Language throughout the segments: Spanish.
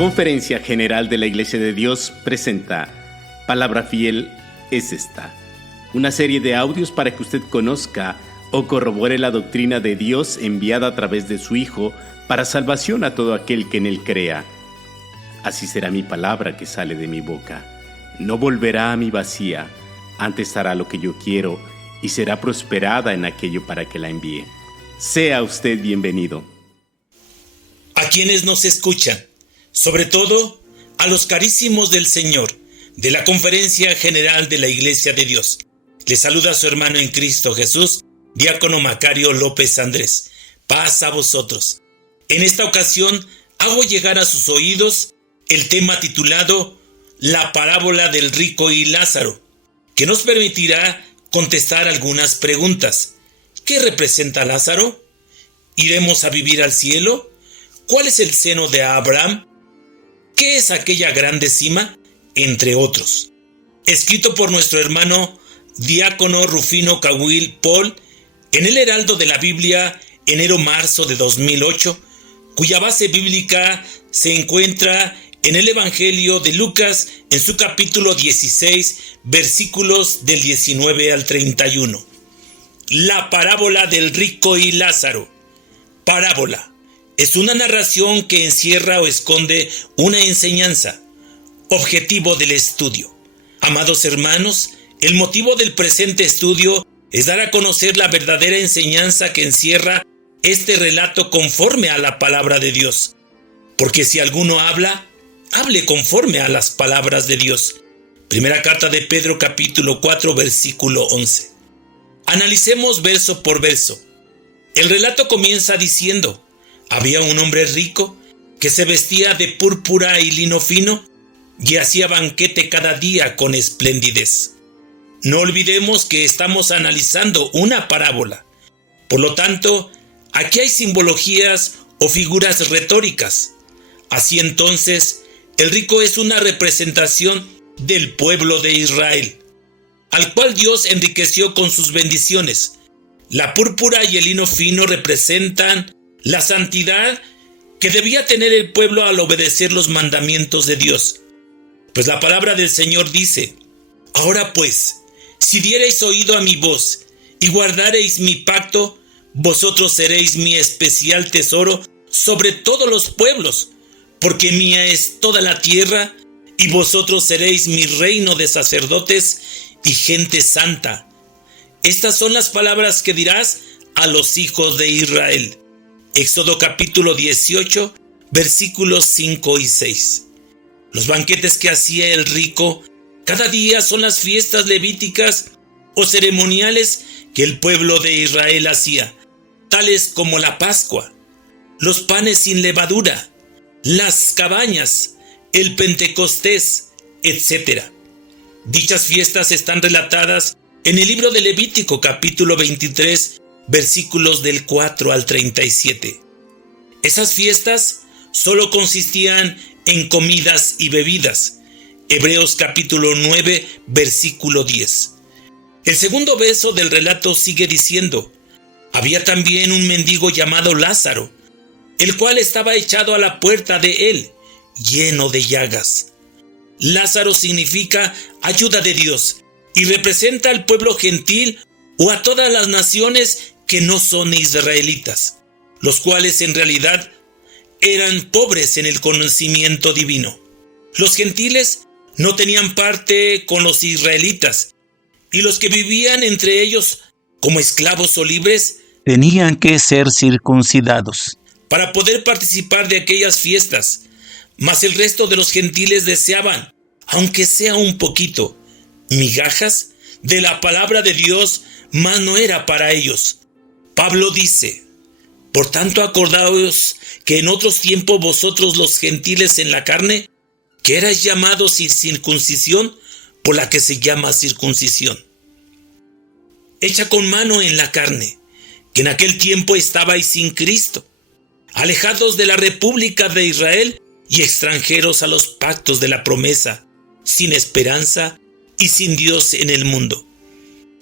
Conferencia General de la Iglesia de Dios presenta Palabra Fiel es esta, una serie de audios para que usted conozca o corrobore la doctrina de Dios enviada a través de su Hijo para salvación a todo aquel que en Él crea. Así será mi palabra que sale de mi boca. No volverá a mí vacía, antes hará lo que yo quiero y será prosperada en aquello para que la envíe. Sea usted bienvenido. A quienes nos escuchan, sobre todo a los carísimos del Señor, de la Conferencia General de la Iglesia de Dios, les saluda su hermano en Cristo Jesús, Diácono Macario López Andrés. Paz a vosotros. En esta ocasión hago llegar a sus oídos el tema titulado La parábola del rico y Lázaro, que nos permitirá contestar algunas preguntas. ¿Qué representa Lázaro? ¿Iremos a vivir al cielo? ¿Cuál es el seno de Abraham? ¿Qué es aquella grande cima? Entre otros. Escrito por nuestro hermano Diácono Rufino Cahuil Paul en el Heraldo de la Biblia, enero-marzo de 2008, cuya base bíblica se encuentra en el Evangelio de Lucas en su capítulo 16, versículos del 19 al 31. La parábola del rico y Lázaro. Parábola es una narración que encierra o esconde una enseñanza. Objetivo del estudio. Amados hermanos, el motivo del presente estudio es dar a conocer la verdadera enseñanza que encierra este relato conforme a la palabra de Dios. Porque si alguno habla, hable conforme a las palabras de Dios. Primera carta de Pedro capítulo 4 versículo 11. Analicemos verso por verso. El relato comienza diciendo: había un hombre rico que se vestía de púrpura y lino fino y hacía banquete cada día con esplendidez. No olvidemos que estamos analizando una parábola. Por lo tanto, aquí hay simbologías o figuras retóricas. Así entonces, el rico es una representación del pueblo de Israel, al cual Dios enriqueció con sus bendiciones. La púrpura y el lino fino representan la santidad que debía tener el pueblo al obedecer los mandamientos de Dios. Pues la palabra del Señor dice: ahora pues, si diereis oído a mi voz y guardareis mi pacto, vosotros seréis mi especial tesoro sobre todos los pueblos, porque mía es toda la tierra, y vosotros seréis mi reino de sacerdotes y gente santa. Estas son las palabras que dirás a los hijos de Israel. Éxodo capítulo 18, versículos 5 y 6. Los banquetes que hacía el rico cada día son las fiestas levíticas o ceremoniales que el pueblo de Israel hacía, tales como la Pascua, los panes sin levadura, las cabañas, el Pentecostés, etc. Dichas fiestas están relatadas en el libro de Levítico capítulo 23, versículos del 4 al 37. Esas fiestas solo consistían en comidas y bebidas. Hebreos capítulo 9, versículo 10. El segundo verso del relato sigue diciendo: había también un mendigo llamado Lázaro, el cual estaba echado a la puerta de él, lleno de llagas. Lázaro significa ayuda de Dios y representa al pueblo gentil o a todas las naciones que no son israelitas, los cuales en realidad eran pobres en el conocimiento divino. Los gentiles no tenían parte con los israelitas, y los que vivían entre ellos como esclavos o libres tenían que ser circuncidados para poder participar de aquellas fiestas. Mas el resto de los gentiles deseaban, aunque sea un poquito, migajas de la palabra de Dios, mas no era para ellos. Pablo dice: por tanto acordaos que en otros tiempos vosotros los gentiles en la carne, que erais llamados sin circuncisión, por la que se llama circuncisión, hecha con mano en la carne, que en aquel tiempo estabais sin Cristo, alejados de la república de Israel y extranjeros a los pactos de la promesa, sin esperanza y sin Dios en el mundo.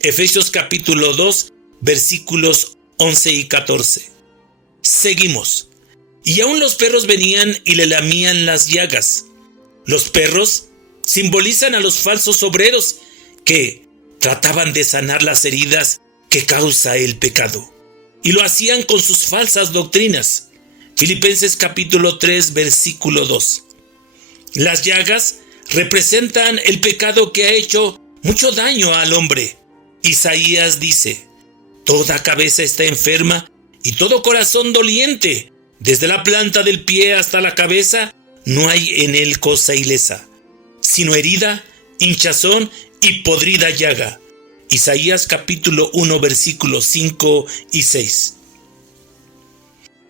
Efesios capítulo 2, versículos 11 y 14. Seguimos. y aún los perros venían y le lamían las llagas. Los perros simbolizan a los falsos obreros que trataban de sanar las heridas que causa el pecado, y lo hacían con sus falsas doctrinas. Filipenses capítulo 3, versículo 2. Las llagas representan el pecado que ha hecho mucho daño al hombre. Isaías dice: toda cabeza está enferma y todo corazón doliente. Desde la planta del pie hasta la cabeza no hay en él cosa ilesa, sino herida, hinchazón y podrida llaga. Isaías capítulo 1, versículos 5 y 6.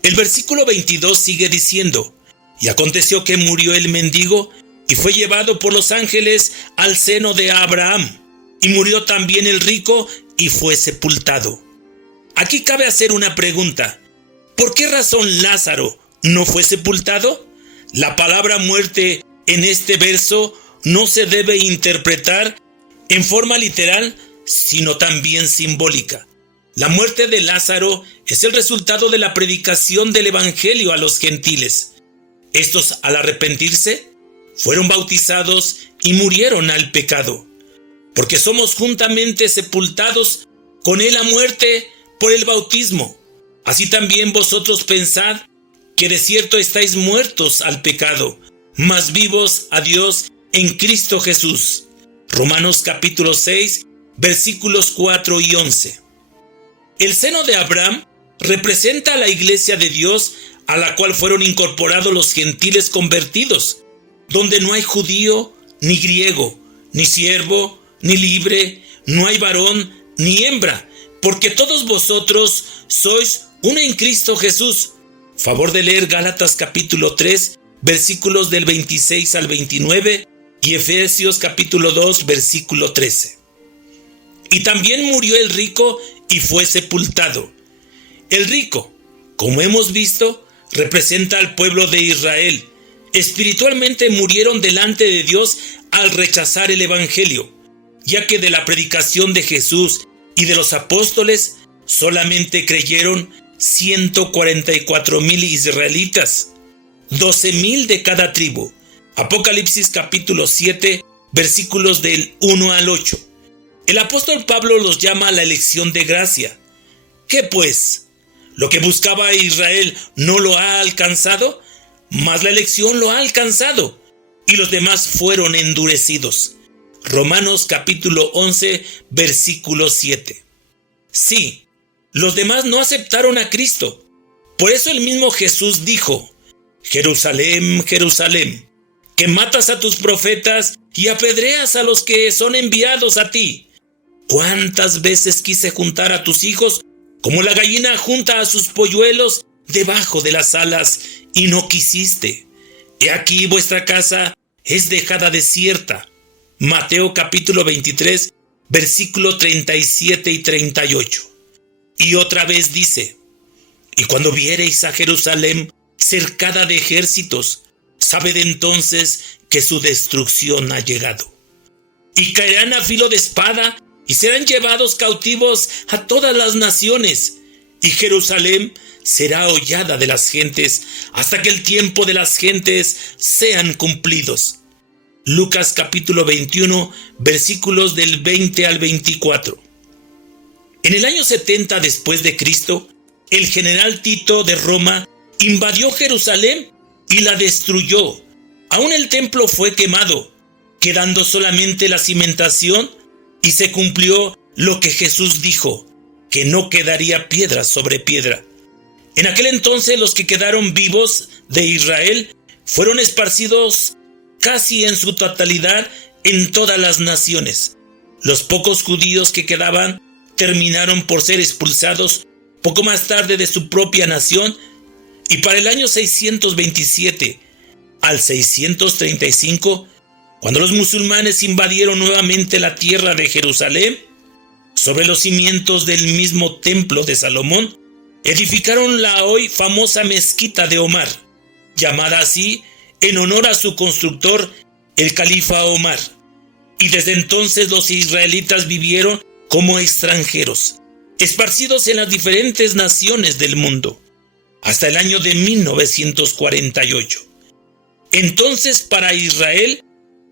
El versículo 22 sigue diciendo: y aconteció que murió el mendigo y fue llevado por los ángeles al seno de Abraham, y murió también el rico y fue sepultado. Aquí cabe hacer una pregunta: ¿por qué razón Lázaro no fue sepultado? La palabra muerte en este verso no se debe interpretar en forma literal, sino también simbólica. La muerte de Lázaro es el resultado de la predicación del evangelio a los gentiles. Estos, al arrepentirse, fueron bautizados y murieron al pecado, porque somos juntamente sepultados con él a muerte por el bautismo. Así también vosotros pensad que de cierto estáis muertos al pecado, mas vivos a Dios en Cristo Jesús. Romanos capítulo 6, versículos 4 y 11. El seno de Abraham representa a la iglesia de Dios, a la cual fueron incorporados los gentiles convertidos, donde no hay judío ni griego, ni siervo ni libre, no hay varón ni hembra, porque todos vosotros sois uno en Cristo Jesús. Favor de leer Gálatas capítulo 3, versículos del 26 al 29 y Efesios capítulo 2, versículo 13. Y también murió el rico y fue sepultado. El rico, como hemos visto, representa al pueblo de Israel. Espiritualmente murieron delante de Dios al rechazar el evangelio, ya que de la predicación de Jesús y de los apóstoles solamente creyeron 144,000 israelitas, 12,000 de cada tribu. Apocalipsis capítulo 7, versículos del 1 al 8. El apóstol Pablo los llama a la elección de gracia. ¿Qué pues? ¿Lo que buscaba Israel no lo ha alcanzado? Mas la elección lo ha alcanzado, y los demás fueron endurecidos. Romanos capítulo 11, versículo 7. Sí, los demás no aceptaron a Cristo. Por eso el mismo Jesús dijo: Jerusalén, Jerusalén, que matas a tus profetas y apedreas a los que son enviados a ti. ¿Cuántas veces quise juntar a tus hijos como la gallina junta a sus polluelos debajo de las alas, y no quisiste? He aquí vuestra casa es dejada desierta. Mateo capítulo 23, versículo 37 y 38. Y otra vez dice: y cuando viereis a Jerusalén cercada de ejércitos, sabed entonces que su destrucción ha llegado. Y caerán a filo de espada, y serán llevados cautivos a todas las naciones, y Jerusalén será hollada de las gentes, hasta que el tiempo de las gentes sean cumplidos. Lucas capítulo 21, versículos del 20 al 24. En el año 70 después de Cristo, el general Tito de Roma invadió Jerusalén y la destruyó. Aún el templo fue quemado, quedando solamente la cimentación, y se cumplió lo que Jesús dijo, que no quedaría piedra sobre piedra. En aquel entonces los que quedaron vivos de Israel fueron esparcidos casi en su totalidad en todas las naciones. Los pocos judíos que quedaban terminaron por ser expulsados poco más tarde de su propia nación, y para el año 627 al 635, cuando los musulmanes invadieron nuevamente la tierra de Jerusalén, sobre los cimientos del mismo templo de Salomón, edificaron la hoy famosa mezquita de Omar, llamada así en honor a su constructor, el califa Omar. Y desde entonces los israelitas vivieron como extranjeros, esparcidos en las diferentes naciones del mundo. hasta el año de 1948. Entonces, para Israel,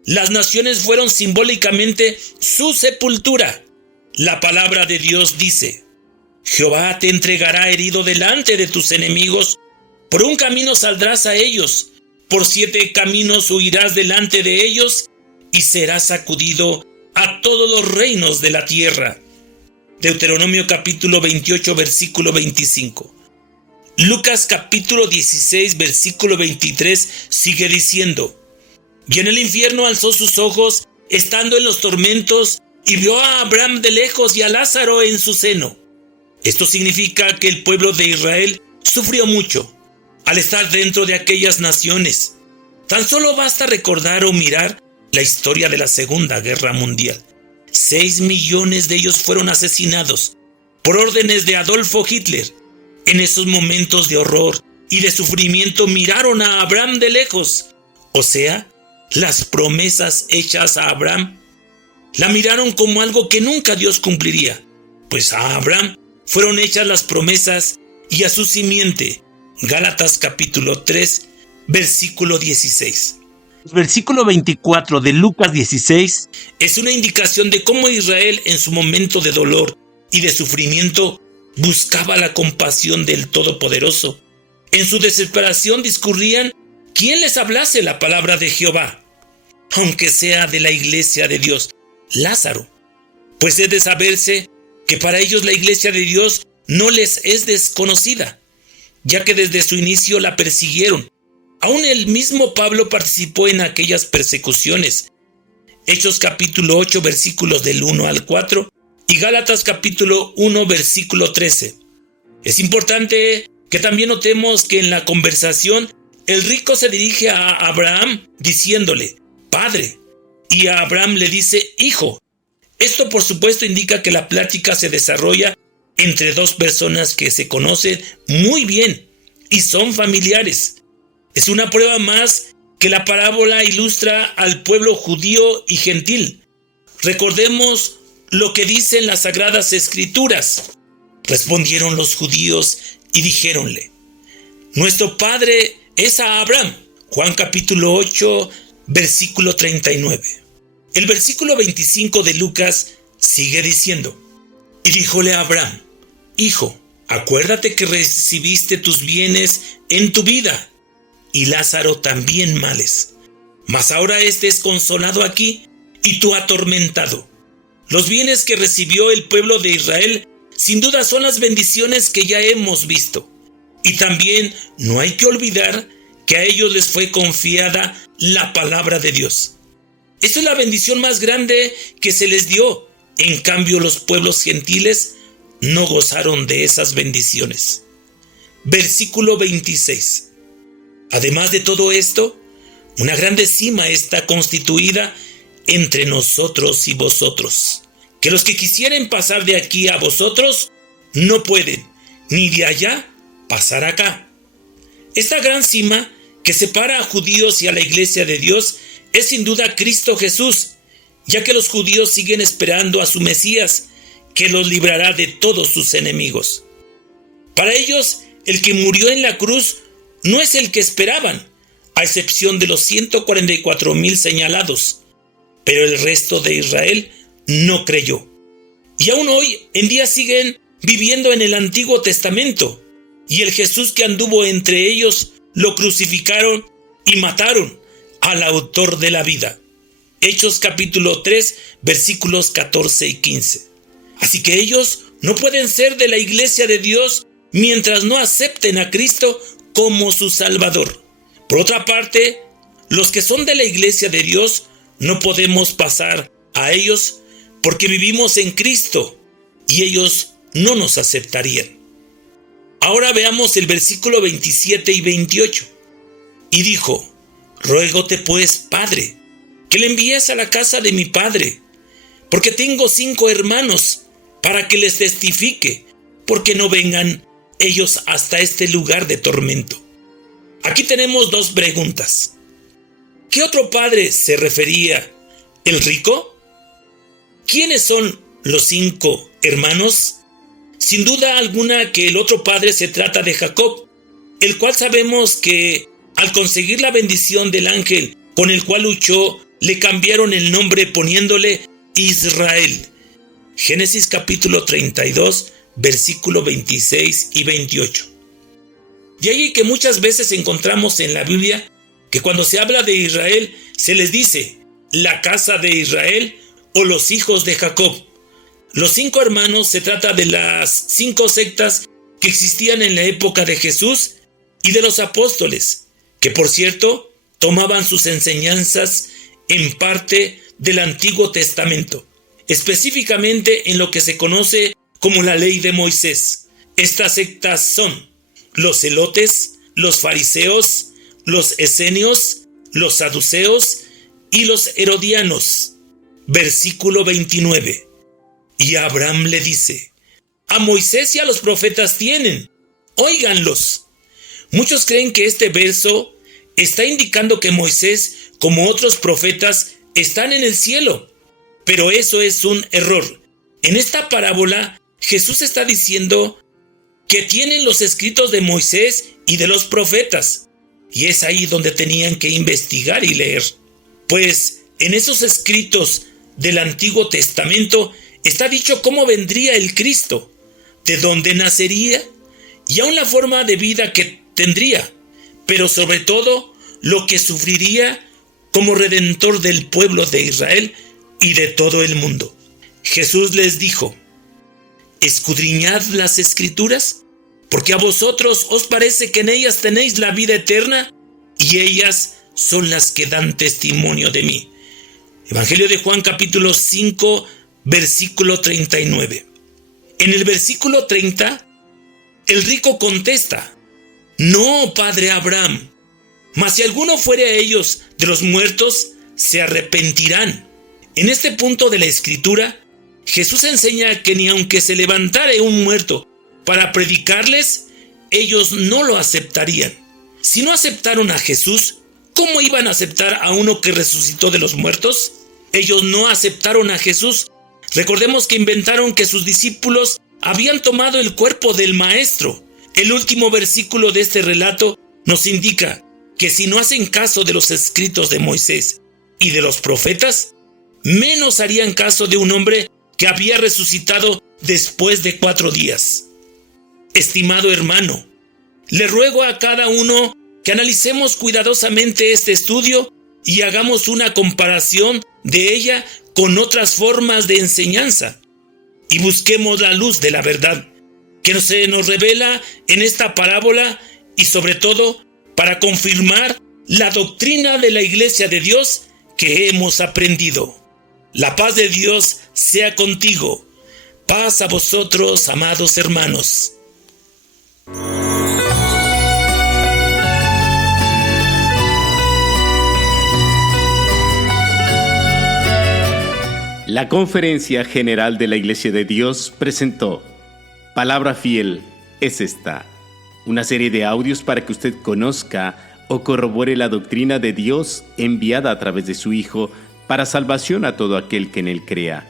las naciones fueron simbólicamente su sepultura. La palabra de Dios dice: Jehová te entregará herido delante de tus enemigos, por un camino saldrás a ellos, por 7 caminos huirás delante de ellos, y serás sacudido a todos los reinos de la tierra. Deuteronomio capítulo 28, versículo 25. Lucas capítulo 16, versículo 23 sigue diciendo: Y en el infierno alzó sus ojos, estando en los tormentos, y vio a Abraham de lejos y a Lázaro en su seno. Esto significa que el pueblo de Israel sufrió mucho al estar dentro de aquellas naciones. Tan solo basta recordar o mirar la historia de la Segunda Guerra Mundial. 6 millones de ellos fueron asesinados por órdenes de Adolfo Hitler. En esos momentos de horror y de sufrimiento miraron a Abraham de lejos. O sea, las promesas hechas a Abraham la miraron como algo que nunca Dios cumpliría, pues a Abraham fueron hechas las promesas y a su simiente. Gálatas capítulo 3, versículo 16. El versículo 24 de Lucas 16 es una indicación de cómo Israel, en su momento de dolor y de sufrimiento, buscaba la compasión del Todopoderoso. En su desesperación discurrían quién les hablase la palabra de Jehová, aunque sea de la iglesia de Dios, Lázaro. Pues es de saberse que para ellos la iglesia de Dios no les es desconocida, ya que desde su inicio la persiguieron. Aún el mismo Pablo participó en aquellas persecuciones. Hechos capítulo 8, versículos del 1 al 4 y Gálatas capítulo 1, versículo 13. Es importante que también notemos que en la conversación el rico se dirige a Abraham diciéndole Padre, y a Abraham le dice Hijo. Esto por supuesto indica que la plática se desarrolla entre dos personas que se conocen muy bien y son familiares. Es una prueba más que la parábola ilustra al pueblo judío y gentil. Recordemos lo que dicen las Sagradas Escrituras. Respondieron los judíos y dijéronle: Nuestro padre es a Abraham. Juan capítulo 8, versículo 39. El versículo 25 de Lucas sigue diciendo: Y díjole a Abraham: Hijo, acuérdate que recibiste tus bienes en tu vida, y Lázaro también males. Mas ahora éste es consolado aquí, y tú atormentado. Los bienes que recibió el pueblo de Israel sin duda son las bendiciones que ya hemos visto. Y también no hay que olvidar que a ellos les fue confiada la palabra de Dios. Esa es la bendición más grande que se les dio. En cambio, los pueblos gentiles no gozaron de esas bendiciones. Versículo 26. Además de todo esto, una grande cima está constituida entre nosotros y vosotros, que los que quisieren pasar de aquí a vosotros no pueden, ni de allá pasar acá. Esta gran cima que separa a judíos y a la iglesia de Dios es sin duda Cristo Jesús, ya que los judíos siguen esperando a su Mesías, que los librará de todos sus enemigos. Para ellos, el que murió en la cruz no es el que esperaban, a excepción de los 144,000 señalados, pero el resto de Israel no creyó. Y aún hoy en día siguen viviendo en el Antiguo Testamento, y el Jesús que anduvo entre ellos lo crucificaron y mataron al autor de la vida. Hechos capítulo 3, versículos 14 y 15. Así que ellos no pueden ser de la iglesia de Dios mientras no acepten a Cristo como su Salvador. Por otra parte, los que son de la iglesia de Dios no podemos pasar a ellos porque vivimos en Cristo y ellos no nos aceptarían. Ahora veamos el versículo 27 y 28. Y dijo: Ruégote pues, Padre, que le envíes a la casa de mi padre, porque tengo 5 hermanos, para que les testifique, porque no vengan ellos hasta este lugar de tormento. Aquí tenemos 2 preguntas. ¿Qué otro padre se refería? ¿El rico? ¿Quiénes son los 5 hermanos? Sin duda alguna que el otro padre se trata de Jacob, el cual sabemos que al conseguir la bendición del ángel con el cual luchó, le cambiaron el nombre poniéndole Israel. Génesis capítulo 32, versículo 26 y 28. De ahí que muchas veces encontramos en la Biblia que cuando se habla de Israel se les dice la casa de Israel o los hijos de Jacob. Los 5 hermanos se trata de las 5 sectas que existían en la época de Jesús y de los apóstoles, que por cierto tomaban sus enseñanzas en parte del Antiguo Testamento, específicamente en lo que se conoce como la ley de Moisés. Estas sectas son los celotes, los fariseos, los esenios, los saduceos y los herodianos. Versículo 29. Y Abraham le dice: a Moisés y a los profetas tienen, óiganlos. Muchos creen que este verso está indicando que Moisés, como otros profetas, están en el cielo, pero eso es un error. En esta parábola, Jesús está diciendo que tienen los escritos de Moisés y de los profetas, y es ahí donde tenían que investigar y leer, pues en esos escritos del Antiguo Testamento está dicho cómo vendría el Cristo, de dónde nacería y aún la forma de vida que tendría, pero sobre todo lo que sufriría como redentor del pueblo de Israel y de todo el mundo. Jesús les dijo: escudriñad las Escrituras, porque a vosotros os parece que en ellas tenéis la vida eterna, y ellas son las que dan testimonio de mí. Evangelio de Juan capítulo 5, versículo 39. En el versículo 30, el rico contesta: no, padre Abraham, mas si alguno fuere a ellos de los muertos, se arrepentirán. En este punto de la Escritura, Jesús enseña que ni aunque se levantare un muerto para predicarles, ellos no lo aceptarían. Si no aceptaron a Jesús, ¿cómo iban a aceptar a uno que resucitó de los muertos? Ellos no aceptaron a Jesús. Recordemos que inventaron que sus discípulos habían tomado el cuerpo del Maestro. El último versículo de este relato nos indica que si no hacen caso de los escritos de Moisés y de los profetas, menos harían caso de un hombre que había resucitado después de 4 días. Estimado hermano, le ruego a cada uno que analicemos cuidadosamente este estudio y hagamos una comparación de ella con otras formas de enseñanza y busquemos la luz de la verdad que se nos revela en esta parábola y sobre todo para confirmar la doctrina de la Iglesia de Dios que hemos aprendido. La paz de Dios sea contigo. Paz a vosotros, amados hermanos. La Conferencia General de la Iglesia de Dios presentó Palabra Fiel es esta, una serie de audios para que usted conozca o corrobore la doctrina de Dios enviada a través de su Hijo para salvación a todo aquel que en Él crea.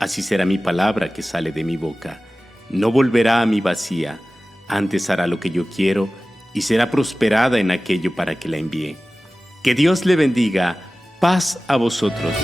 Así será mi palabra que sale de mi boca. No volverá a mí vacía, antes hará lo que yo quiero y será prosperada en aquello para que la envíe. Que Dios le bendiga. Paz a vosotros.